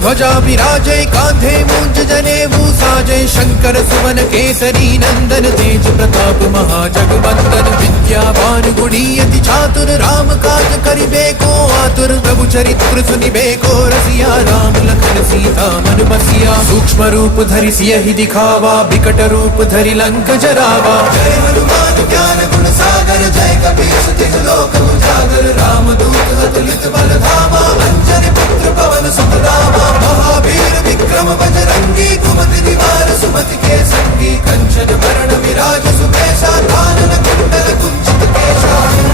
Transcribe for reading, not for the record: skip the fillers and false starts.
ध्वजा विराजय कांधे मूंज जनेऊ साजय शंकर सुवन केसरी नंदन तेज प्रताप महाजगवंदन विद्यावान गुणी अति चातुर राम काज करिबे को आतुर प्रभु चरित्र सुनिबे को रसिया राम लखन सीता मन बसिया सूक्ष्म रूप धरि सियहि दिखावा बिकट रूप धरि लंक जरावा जय हनुमान ज्ञान गुण सागर जय कपीस तिज लोक उजागर राम दूत अतुलित बल धामा अंजनी पुत्र पवन सुत नामा महावीर विक्रम बजरंगी कुमति निवार सुमति के संगी कंचन वरण विराज सुबेसा कानन कुंडल कुंचित केशा